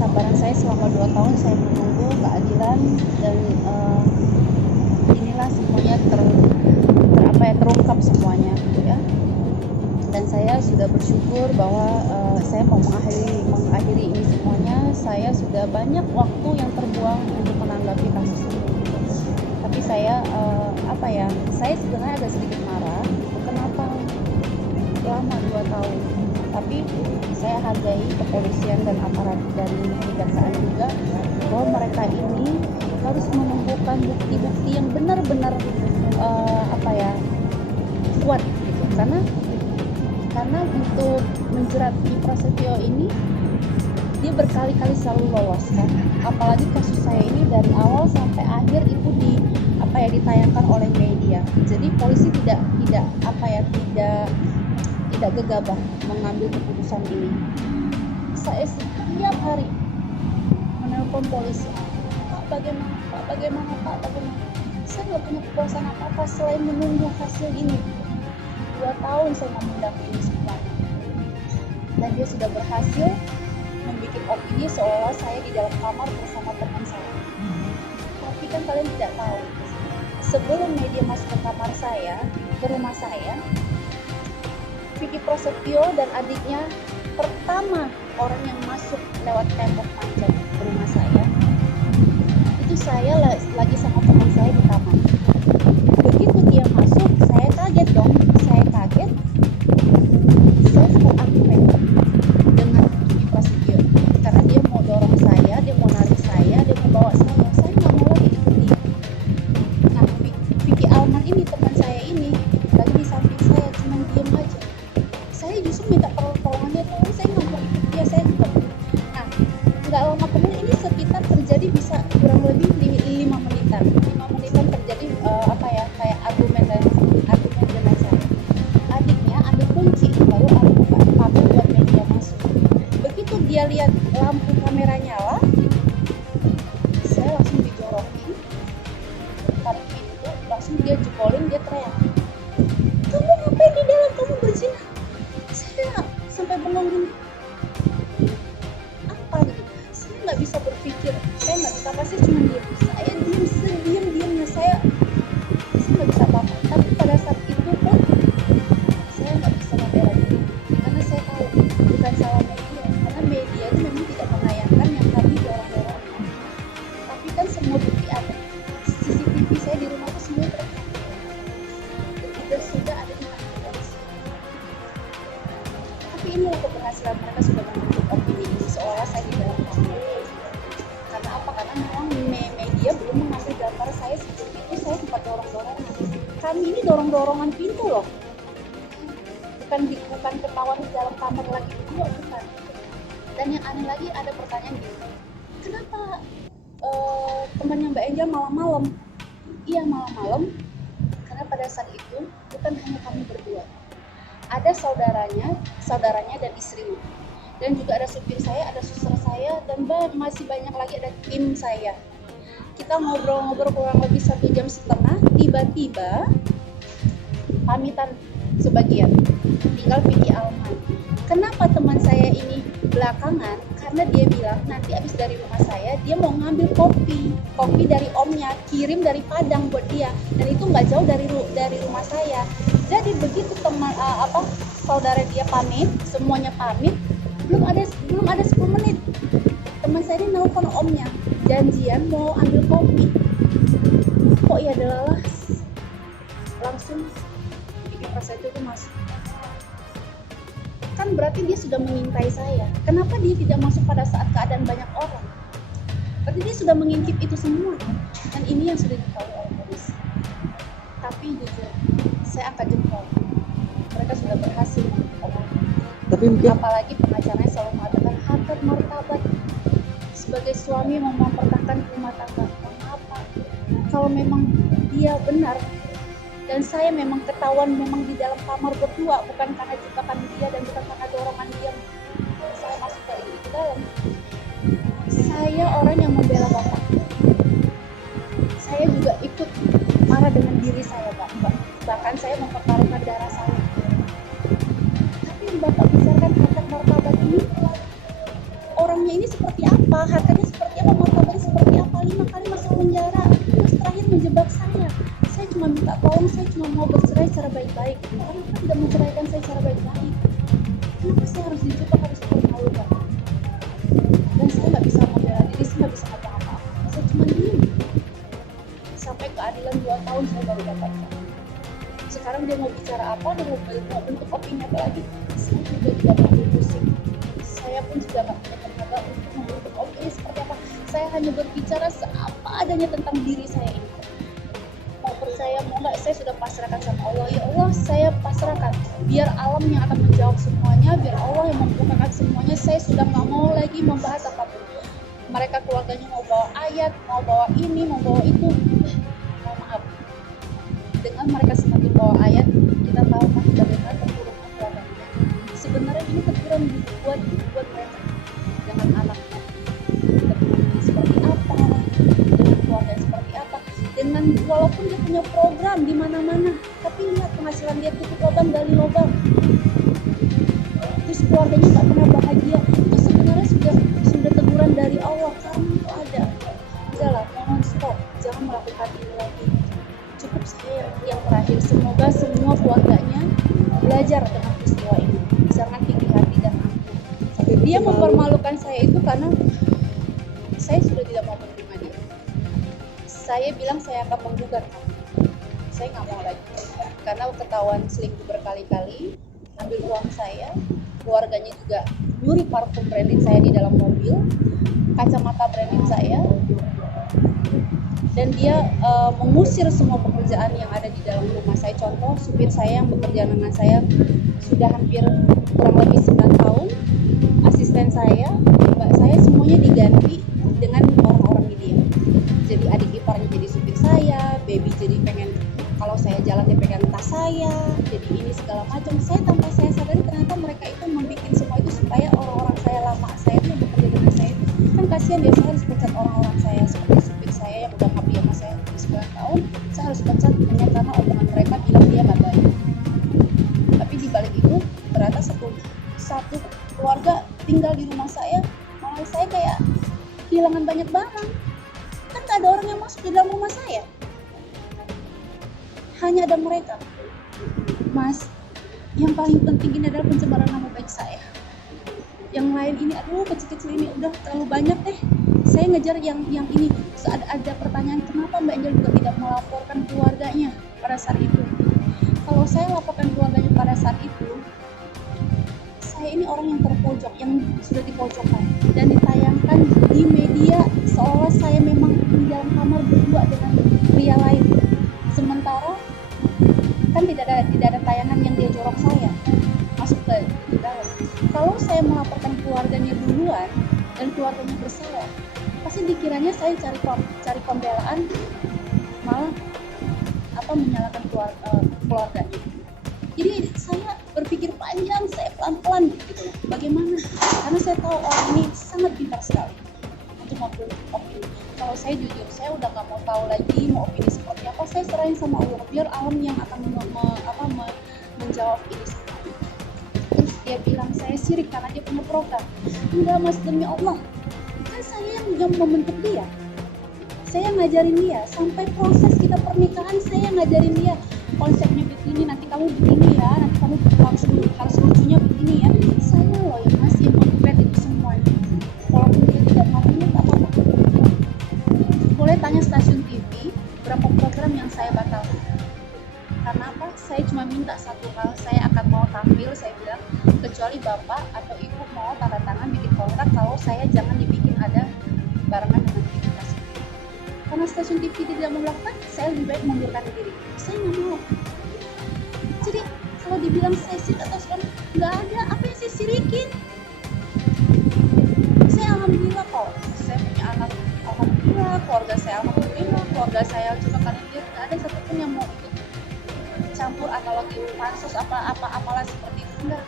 kesabaran saya selama 2 tahun saya menunggu keadilan dan inilah semuanya terungkap semuanya ya. Dan saya sudah bersyukur bahwa saya mau mengakhiri ini semuanya. Saya sudah banyak waktu yang terbuang untuk menanggapi kasus ini. Tapi saya saya sebenarnya agak sedikit marah. Kenapa lama 2 tahun? Tapi saya hargai kepolisian dan aparat dari kejaksaan juga bahwa mereka ini harus menumbuhkan bukti-bukti yang benar-benar kuat gitu. Karena untuk menjerat Ki Prasetyo ini dia berkali-kali selalu lolos kan. Apalagi kasus saya ini dari awal sampai akhir itu ditayangkan oleh media. Jadi polisi tidak gegabah mengambil keputusan ini. Saya setiap hari menelpon polisi, Pak bagaimana. Saya nggak punya kepuasan apa-apa selain menunggu hasil ini. 2 tahun saya memendam ini semuanya. Dan dia sudah berhasil membuat opini seolah saya di dalam kamar bersama teman saya. Tapi kan kalian tidak tahu, sebelum media masuk ke kamar saya, ke rumah saya, Ki Prasetyo dan adiknya pertama orang yang masuk lewat tembok panjang ke rumah saya. Itu saya lagi sama teman saya di kamar. Begitu dia masuk, saya kaget dong. Saya sempat argumen dengan Ki Prasetyo karena dia mau dorong saya, dia mau narik saya, dia mau bawa saya nggak mau lagi ikut dia. Nah, Vicky Alman ini teman saya ini lagi di samping saya, cuma diem aja. Saya justru minta pertolongannya, tolong saya nggak mau ikut dia, saya juga. Nah, nggak lama kemudian ini sekitar terjadi bisa kurang lebih 5 menitan terjadi kayak argumen dengan saya. Adiknya ambil kunci baru aku buka pagar buat media masuk. Begitu dia lihat lampu kamera nyala, saya langsung dijorokin, tarik pintu, langsung dia jebolin, dia teriak, kamu ngapain di dalam, kamu berzina. Saya sampai bengong gini, apa gitu, saya nggak bisa berpikir, saya nggak bisa pasti cuma diam. Saya diamnya saya nggak bisa apa-apa. Tapi pada saat itu pun saya nggak bisa membela diri karena saya tahu bukan salah media, karena media itu memang tidak menayangkan yang kami dorong-dorong. Tapi kan semua bukti ada, CCTV saya di rumah itu semua terekam dan sudah ada di kantor polisi. Tapi inilah keberhasilan mereka sudah membentuk opini ini seolah saya di dalam kamar. Karena apa? Karena memang media belum mengambil gambar saya sebelum itu. Saya sempat dorong-dorongan. Kami ini dorong-dorongan pintu loh. Bukan ketahuan di dalam kamar lagi berdua, bukan. Dan yang aneh lagi ada pertanyaan gini, kenapa temannya Mbak Angel malam-malam? Iya malam-malam, karena pada saat itu bukan hanya kami berdua. Ada saudaranya dan istrinya. Dan juga ada supir saya, ada suster saya, dan masih banyak lagi ada tim saya. Kita ngobrol-ngobrol kurang lebih 1,5 jam. Tiba-tiba pamitan sebagian, tinggal Vicky Alman. Kenapa teman saya ini belakangan? Karena dia bilang nanti abis dari rumah saya dia mau ngambil kopi dari omnya, kirim dari Padang buat dia, dan itu nggak jauh dari rumah saya. Jadi begitu saudara dia pamit, semuanya pamit, belum ada 10 menit teman saya ini nelfon omnya, janjian mau ambil kopi. Kok ya adalah langsung Ki Prasetyo itu masuk. Kan berarti dia sudah mengintai saya. Kenapa dia tidak masuk pada saat keadaan banyak orang? Berarti dia sudah mengintip itu semua. Dan ini yang sudah diketahui oleh polisi. Tapi jujur, saya angkat jempol. Mereka sudah berhasil menangkap. Tapi mungkin apalagi pengacaranya selalu mengatakan harkat martabat sebagai suami mau mempertahankan rumah tangga. Mengapa? Kalau memang dia benar dan saya memang ketahuan memang di dalam kamar berdua, bukan karena jebakan dia dan bukan karena dorongan dia saya masuk ke dalam. Saya orang yang membela Bapak. Saya juga ikut marah dengan diri saya, Pak. Bahkan saya mempertaruhkan darah saya. Tapi yang Bapak bicarakan harkat martabat ini, orangnya ini seperti apa kenapa tidak menceraikan saya secara baik-baik? Kenapa saya harus dijebak, harus dipermalukan? Dan saya nggak bisa membela diri, saya nggak bisa ngomong apa-apa, saya cuma diem. Sampai keadilan 2 tahun saya baru dapatkan. Sekarang dia mau bicara apa, dia mau bentuk opini apa lagi, saya juga tidak mau pusing. Saya pun juga nggak punya tenaga untuk membentuk opini seperti apa. Saya hanya berbicara seapa adanya tentang diri saya ini. Mau percaya mau nggak, saya sudah pasrahkan sama Allah. Ya Allah, saya pasrahkan, biar alam yang akan menjawab semuanya, biar Allah yang membukakan semuanya. Saya sudah nggak mau lagi membahas apapun. Mereka keluarganya mau bawa ayat, mau bawa ini, mau bawa itu, mohon maaf, dengan mereka semakin bawa ayat, kita tahu kan bagaimana terpuruknya keluarganya. Sebenarnya ini teguran buat mereka dengan anaknya, teguran seperti apa, dengan keluarga seperti apa, dengan walaupun dia punya program di mana-mana, tapi lihat penghasilan dia tutup lubang gali lubang, terus keluarganya nggak pernah bahagia. Itu sebenarnya sudah teguran dari Allah, karena itu ada. Udahlah, mohon stop, jangan melakukan ini lagi. Cukup saya yang terakhir, semoga semua keluarganya belajar dengan peristiwa ini, jangan tinggi hati dan angkuh. Dia mempermalukan saya itu karena saya sudah tidak mau menerima dia. Saya bilang saya akan menggugat, saya nggak mau lagi karena ketahuan selingkuh berkali-kali, ambil uang saya, keluarganya juga nyuri parfum branded saya di dalam mobil, kacamata branded saya, dan dia mengusir semua pekerjaan yang ada di dalam rumah saya. Contoh, supir saya yang bekerja dengan saya sudah hampir kurang lebih 9 tahun, asisten saya, mbak saya, semuanya diganti dengan orang-orang media. Jadi adik iparnya jadi supir saya, baby jadi pengen kalau saya jalan dia pegang tas saya, jadi ini segala macam. Saya tanpa saya sadari ternyata mereka itu membuat semua itu supaya orang-orang saya lama saya itu yang bekerja dengan saya itu kan kasihan dia, saya harus pecat orang-orang saya seperti supir saya yang udah ngabdi sama saya 9 tahun, saya harus pecat hanya karena omongan mereka bilang dia nggak baik. Tapi di balik itu ternyata satu keluarga tinggal di rumah saya, malah saya kayak kehilangan banyak barang. Kan gak ada orang yang masuk di dalam rumah saya, hanya ada mereka. Mas, yang paling penting ini adalah pencemaran nama baik saya. Yang lain ini, aduh kecil-kecil ini udah terlalu banyak deh. Saya ngejar yang ini. Terus ada pertanyaan, kenapa Mbak Angel juga tidak melaporkan keluarganya pada saat itu? Kalau saya laporkan keluarganya pada saat itu, saya ini orang yang terpojok, yang sudah dipojokkan dan ditayangkan di media seolah saya memang di dalam kamar berdua dengan pria lain. Sementara kan tidak ada tayangan yang dia jorok saya masuk ke dalam. Kalau saya melaporkan keluarganya duluan dan keluarganya bersalah, pasti dikiranya saya cari pembelaan, malah menyalahkan keluarganya. Jadi saya berpikir panjang, saya pelan-pelan gitu loh. Bagaimana? Karena saya tahu orang ini sangat pintar sekali untuk membuat opini. Kalau saya jujur, saya udah nggak mau tahu lagi mau opini seperti apa. Saya serahin sama Allah, biar alam yang akan menjawab ini semua. Terus dia bilang saya sirik karena dia punya program. Enggak mas, demi Allah, kan saya yang membentuk dia, saya ngajarin dia sampai proses kita pernikahan. Saya ngajarin dia konsepnya begini, nanti kamu begini ya, nanti kamu harus lucunya begini ya. Saya loh yang masih membuat itu semuanya. Walaupun dia tidak mampunya, tak apa-apa. Boleh tanya stasiun TV berapa program yang saya batalkan. Karena apa? Saya cuma minta satu hal, saya akan mau tampil, saya bilang, kecuali bapak atau ibu mau tanda tangan bikin kontrak kalau saya jangan dibikin ada barengan dengan kita. Karena stasiun TV tidak mau melakukan, saya lebih baik mengundurkan diri. Saya nggak mau. Jadi kalau dibilang saya sirik atau sekarang nggak ada apa yang saya sirikin. Saya alhamdulillah kok. Saya punya anak, alhamdulillah. Keluarga saya alhamdulillah. Keluarga saya cuma karena dia nggak ada satupun yang mau ikut campur analogi pansus apalah seperti itu, enggak.